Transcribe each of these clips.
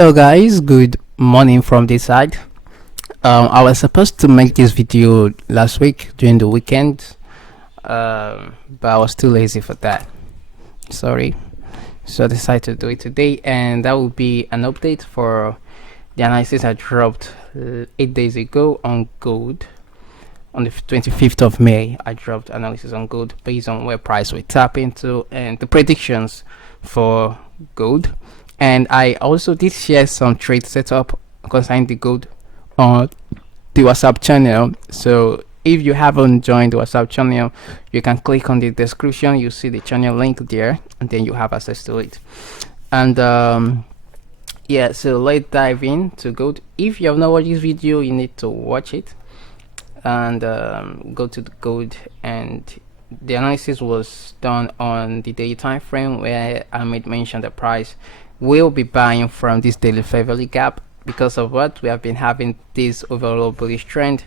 Hello guys, good morning from this side. I was supposed to make this video last week during the weekend, but I was too lazy for that. Sorry. So I decided to do it today, and that will be an update for the analysis I dropped 8 days ago on gold. On the 25th of May, I dropped analysis on gold based on where price we tap into and the predictions for gold. And I also did share some trade setup concerning the gold on the WhatsApp channel. So if you haven't joined the WhatsApp channel, you can click on the description. You see the channel link there, and then you have access to it. And yeah, so let's dive into gold. If you have not watched this video, you need to watch it and go to the gold. And the analysis was done on the daily time frame, where I made mention the price will be buying from this daily fair value gap because of what we have been having this overall bullish trend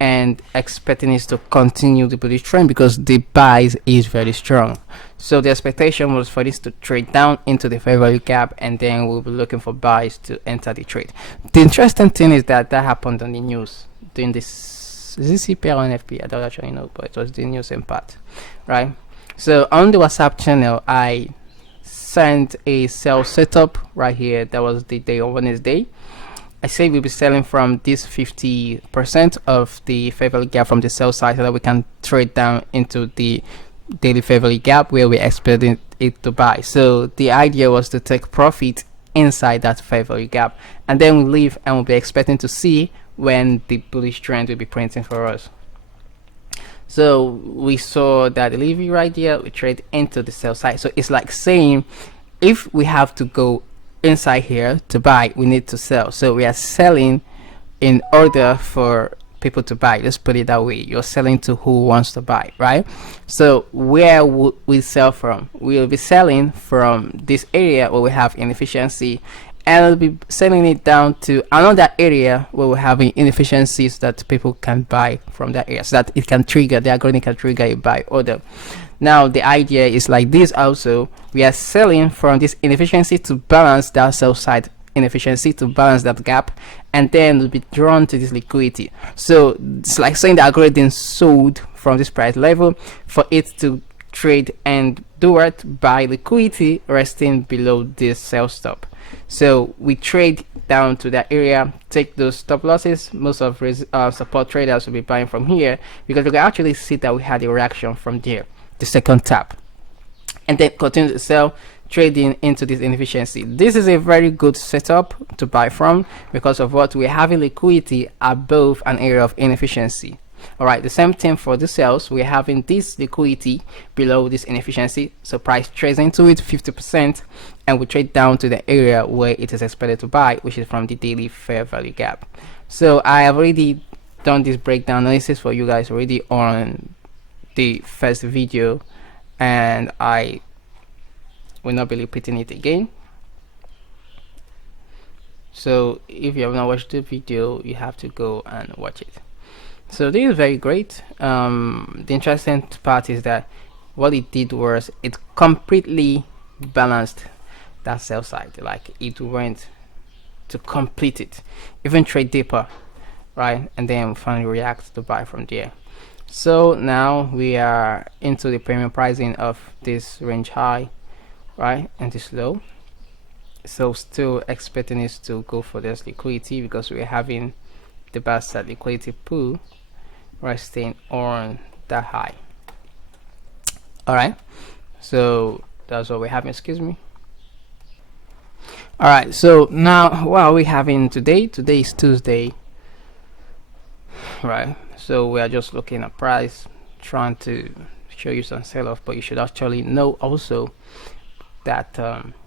and expecting it to continue the bullish trend because the buys is very strong. So the expectation was for this to trade down into the fair value gap, and then we'll be looking for buys to enter the trade. The interesting thing is that happened on the news during this. Is this CPR or NFP? I don't actually know, but it was the news impact, right? So on the WhatsApp channel, I sent a sell setup right here. That was the day of Wednesday. I say we'll be selling from this 50% of the fair value gap from the sell side, so that we can trade down into the daily fair value gap where we're expecting it to buy. So the idea was to take profit inside that fair value gap, and then we leave and we'll be expecting to see when the bullish trend will be printing for us. So we saw that delivery right here, we trade into the sell side. So it's like saying if we have to go inside here to buy, we need to sell. So we are selling in order for people to buy. Let's put it that way. You're selling to who wants to buy, right? So where would we sell from? We'll be selling from this area where we have inefficiency, and we'll be selling it down to another area where we're having inefficiencies that people can buy from that area, so that it can trigger, the algorithm can trigger a buy order. Now the idea is like this also. We are selling from this inefficiency to balance that sell side inefficiency, to balance that gap, and then we'll be drawn to this liquidity. So it's like saying the algorithm sold from this price level for it to trade and do it by liquidity resting below this sell stop. So we trade down to that area, take those stop losses. Most of support traders will be buying from here because we can actually see that we had a reaction from there, the second tap, and then continue to sell, trading into this inefficiency. This is a very good setup to buy from because of what we're having liquidity above an area of inefficiency. All right, the same thing for the sales. We're having this liquidity below this inefficiency, so price trades into it 50%, and we trade down to the area where it is expected to buy, which is from the daily fair value gap. So I have already done this breakdown analysis for you guys already on the first video, and I will not be repeating it again. So if you have not watched the video, you have to go and watch it. So this is very great. The interesting part is that what it did was it completely balanced that sell side. Like it went to complete it, even trade deeper, right? And then finally react to buy from there. So now we are into the premium pricing of this range high, right, and this low. So still expecting it to go for this liquidity because we're having the best liquidity pool resting on that high. All right, so that's what we're having. Excuse me. All right, so now what are we having today? Today is Tuesday, right? So we are just looking at price, trying to show you some sell-off, but you should actually know also that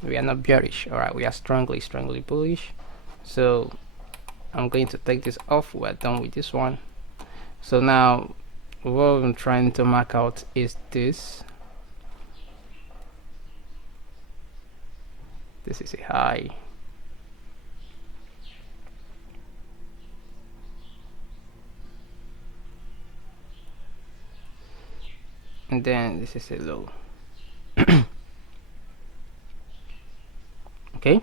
we are not bearish. All right, we are strongly bullish. So I'm going to take this off. We're done with this one. So now what I'm trying to mark out is this. This is a high. And then this is a low. Okay,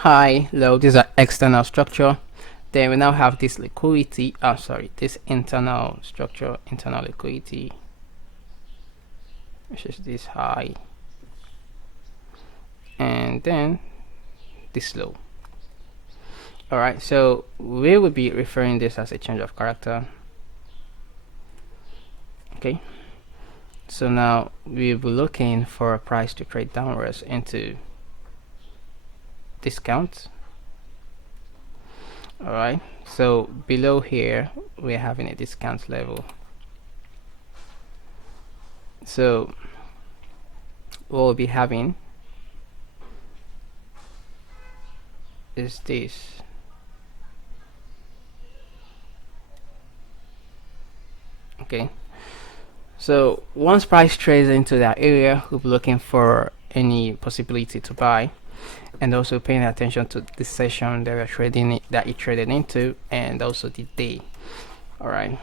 high, low. These are external structure. Then we now have this liquidity. This internal structure, internal liquidity, which is this high, and then this low. All right, so we will be referring this as a change of character. Okay, so now we'll be looking for a price to trade downwards into discount. All right, so below here we're having a discount level. So what we'll be having is this. Okay, so once price trades into that area, we'll be looking for any possibility to buy, and also paying attention to the session that we're trading that it traded into, and also the day. All right,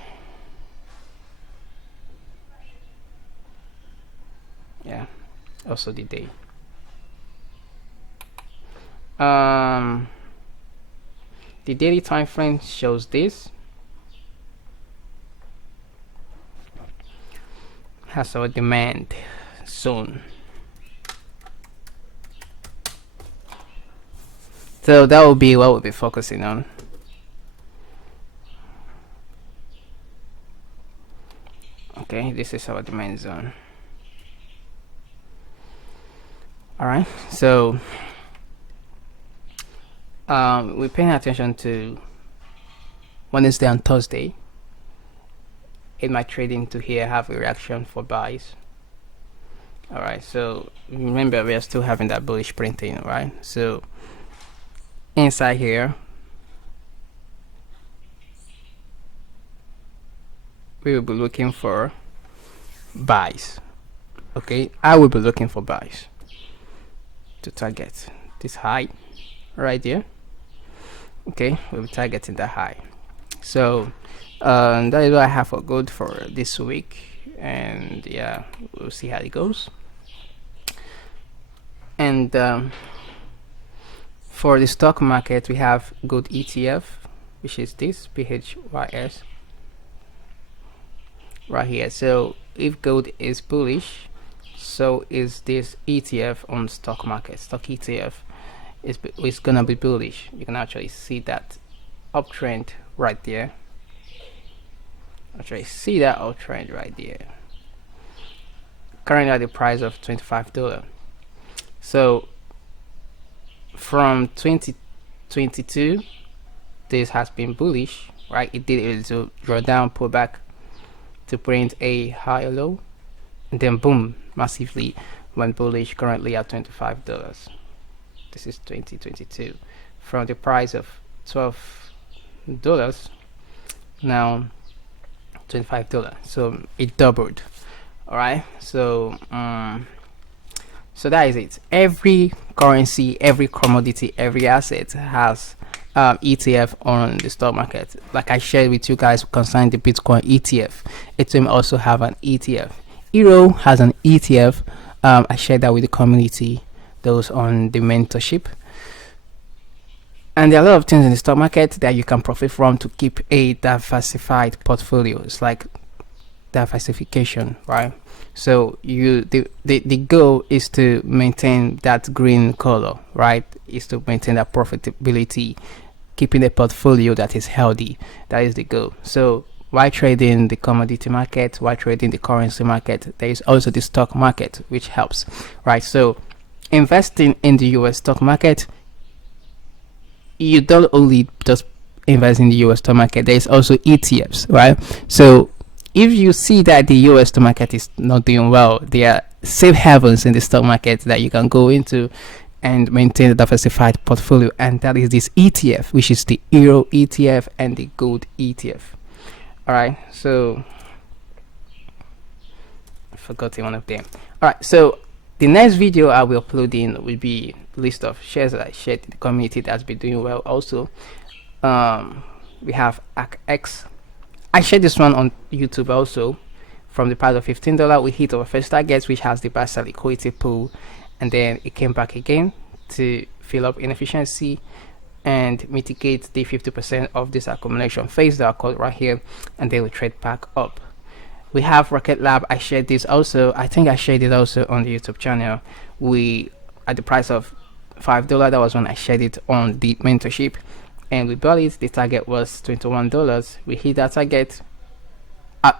yeah, also the day. The daily time frame shows this. Has our demand zone. So that will be what we'll be focusing on. Okay, this is our demand zone. All right, so we're paying attention to Wednesday and Thursday. It might trade into here, have a reaction for buys. All right, so remember we are still having that bullish printing, right? So inside here we will be looking for buys. Okay, I will be looking for buys to target this high right here. Okay, we'll be targeting the high. So that is what I have for good for this week, and yeah, we'll see how it goes. And for the stock market, we have gold ETF, which is this PHYS right here. So if gold is bullish, so is this ETF on stock market. Stock ETF is gonna be bullish. You can actually see that uptrend right there. Actually see that uptrend right there. Currently at the price of $25. So from 2022, this has been bullish, right? It did a little drawdown, pull back to print a higher low, and then boom, massively went bullish, currently at $25. This is 2022 from the price of $12, now $25. So it doubled. All right, so so that is it. Every currency, every commodity, every asset has ETF on the stock market. Like I shared with you guys concerning the Bitcoin ETF, it will also have an ETF. Euro has an ETF. I shared that with the community, those on the mentorship. And there are a lot of things in the stock market that you can profit from to keep a diversified portfolio. It's like diversification, right? So the goal is to maintain that green color, right? Is to maintain that profitability, keeping a portfolio that is healthy. That is the goal. So while trading the commodity market, while trading the currency market, there is also the stock market, which helps, right? So investing in the US stock market, you don't only just invest in the US stock market, there is also ETFs, right? So if you see that the US stock market is not doing well, there are safe havens in the stock market that you can go into and maintain a diversified portfolio, and that is this ETF, which is the Euro ETF and the Gold ETF. All right, so I forgot one of them. All right, so the next video I will upload in will be list of shares that I shared in the community that's been doing well. Also, we have ACX. I shared this one on YouTube also. From the price of $15, we hit our first target, which has the Barca liquidity pool, and then it came back again to fill up inefficiency and mitigate the 50% of this accumulation phase that I called right here, and they will trade back up. We have Rocket Lab. I shared this also. I think I shared it also on the YouTube channel. We at the price of $5. That was when I shared it on the mentorship, and we bought it. The target was $21. We hit that target.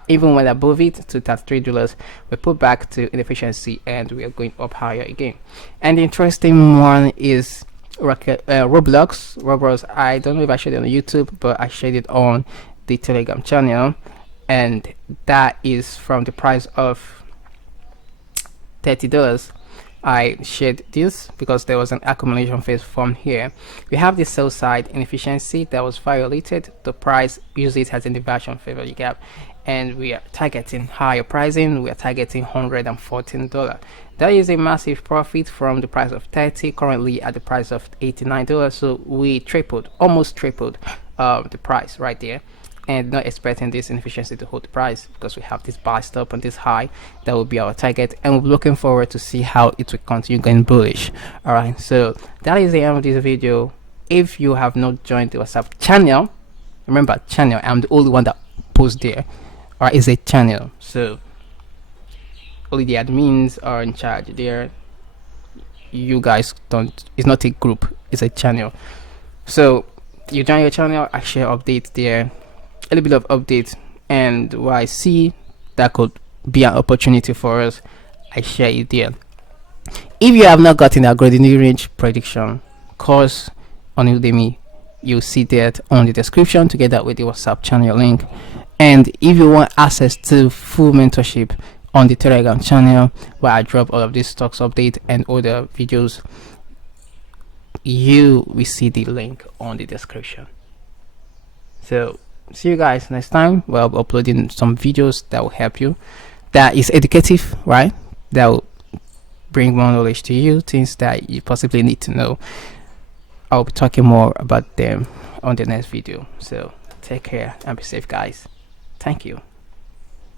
Even when above it to $33, we put back to inefficiency, and we are going up higher again. And the interesting one is Roblox. I don't know if I shared it on YouTube, but I shared it on the Telegram channel, and that is from the price of $30. I shared this because there was an accumulation phase formed here. We have the sell side inefficiency that was violated. The price usually it has an inversion favor gap, and we are targeting higher pricing. We are targeting $114. That is a massive profit from the price of 30, currently at the price of $89. So we almost tripled the price right there, and not expecting this inefficiency to hold the price because we have this buy stop on this high. That will be our target, and we're looking forward to see how it will continue going bullish. All right, so that is the end of this video. If you have not joined the WhatsApp channel, remember, channel, I'm the only one that posts there. All right, it's a channel, so only the admins are in charge there. You guys don't, it's not a group, it's a channel. So you join your channel, I share updates there, a little bit of updates, and what I see that could be an opportunity for us, I share it there. If you have not gotten a golden range prediction course on Udemy, you'll see that on the description together with the WhatsApp channel link. And if you want access to full mentorship on the Telegram channel, where I drop all of these stocks update and other videos, you will see the link on the description. So see you guys next time. We'll be uploading some videos that will help you, that is educative, right? That will bring more knowledge to you, things that you possibly need to know. I'll be talking more about them on the next video. So take care and be safe, guys. Thank you.